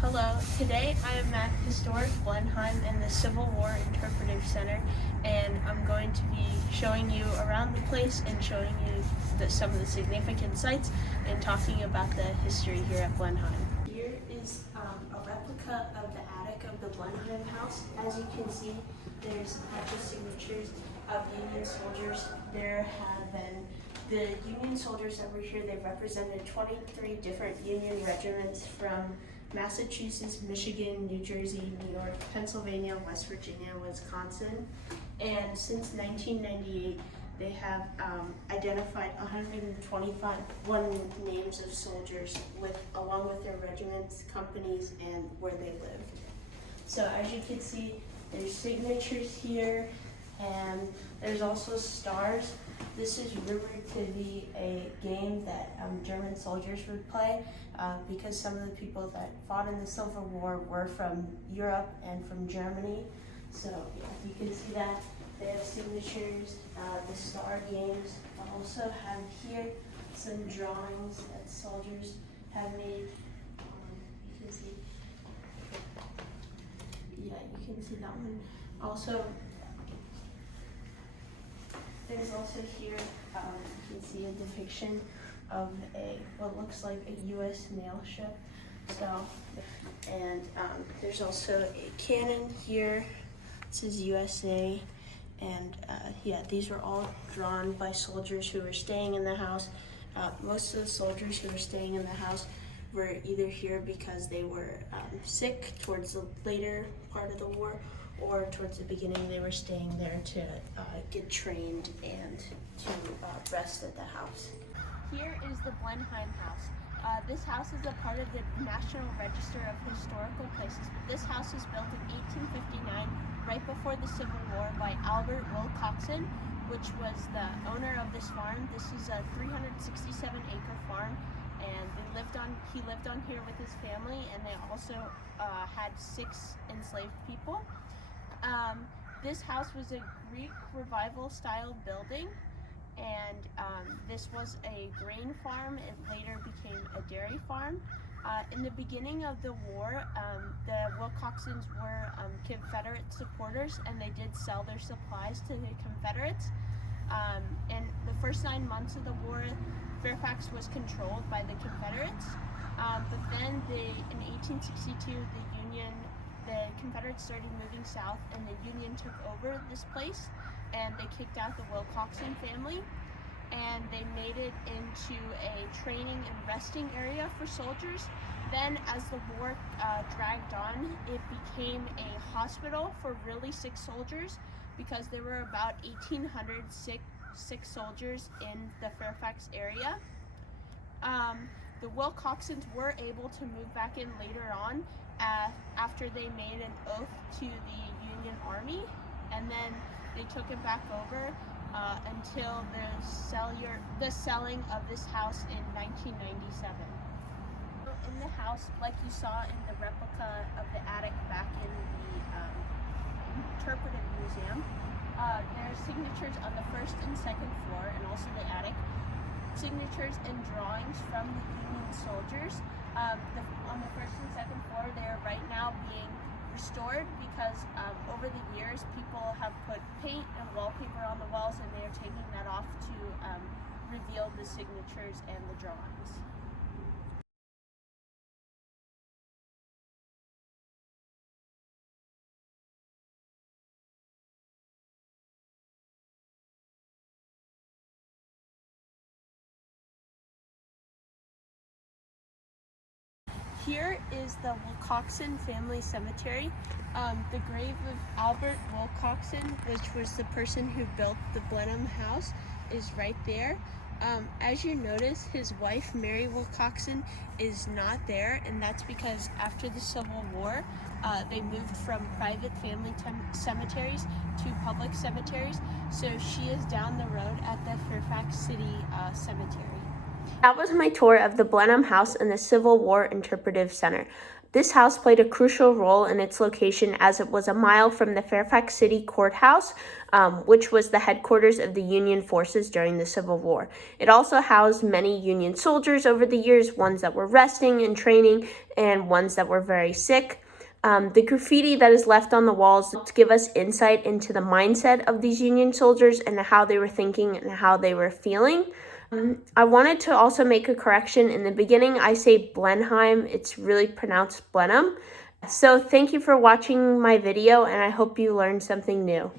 Hello, today I am at historic Blenheim in the Civil War Interpretive Center, and I'm going to be showing you around the place and showing you some of the significant sites and talking about the history here at Blenheim. Here is a replica of the attic of the Blenheim house. As you can see, there's a bunch of signatures of Union soldiers. There have been the Union soldiers that were here. They represented 23 different Union regiments from Massachusetts, Michigan, New Jersey, New York, Pennsylvania, West Virginia, Wisconsin. And since 1998, they have identified 121 names of soldiers along with their regiments, companies, and where they lived. So as you can see, there's signatures here, and there's also stars. This is rumored to be a game that German soldiers would play because some of the people that fought in the Civil War were from Europe and from Germany. So yeah, you can see that. They have signatures, the star games. I also have here some drawings that soldiers have made. You can see, yeah, you can see that one. Also, there's also here, you can see a depiction of what looks like a U.S. mail ship. So, and there's also a cannon here. This is USA, and yeah, these were all drawn by soldiers who were staying in the house. Most of the soldiers who were staying in the house were either here because they were sick towards the later part of the war, or towards the beginning they were staying there to get trained and to rest at the house. Here is the Blenheim house. This house is a part of the National Register of Historical Places, but this house was built in 1859, right before the Civil War, by Albert Wilcoxon, which was the owner of this farm. This is a 367-acre farm, and he lived on here with his family, and they also had 6 enslaved people. This house was a Greek Revival style building, and this was a grain farm. It later became a dairy farm. In the beginning of the war, the Wilcoxons were Confederate supporters, and they did sell their supplies to the Confederates. And the first 9 months of the war, Fairfax was controlled by the Confederates. But then in 1862, the Confederates started moving south, and the Union took over this place, and they kicked out the Wilcoxon family, and they made it into a training and resting area for soldiers. Then as the war dragged on, it became a hospital for really sick soldiers, because there were about 1,800 sick soldiers in the Fairfax area. The Wilcoxons were able to move back in later on after they made an oath to the Union Army, and then they took it back over until the selling of this house in 1997. In the house, like you saw in the replica of the attic back in the Interpretive Museum, there are signatures on the first and second floor, and also the attic. Signatures and drawings from the Union soldiers. On the first and second floor, they are right now being restored because over the years people have put paint and wallpaper on the walls, and they are taking that off to reveal the signatures and the drawings. Here is the Wilcoxon family cemetery. The grave of Albert Wilcoxon, which was the person who built the Blenheim house, is right there. As you notice, his wife, Mary Wilcoxon, is not there, and that's because after the Civil War, they moved from private family cemeteries to public cemeteries, so she is down the road at the Fairfax City Cemetery. That was my tour of the Blenheim House and the Civil War Interpretive Center. This house played a crucial role in its location as it was a mile from the Fairfax City Courthouse, which was the headquarters of the Union forces during the Civil War. It also housed many Union soldiers over the years, ones that were resting and training and ones that were very sick. The graffiti that is left on the walls to give us insight into the mindset of these Union soldiers and how they were thinking and how they were feeling. I wanted to also make a correction. In the beginning, I say Blenheim. It's really pronounced Blenheim. So thank you for watching my video, and I hope you learned something new.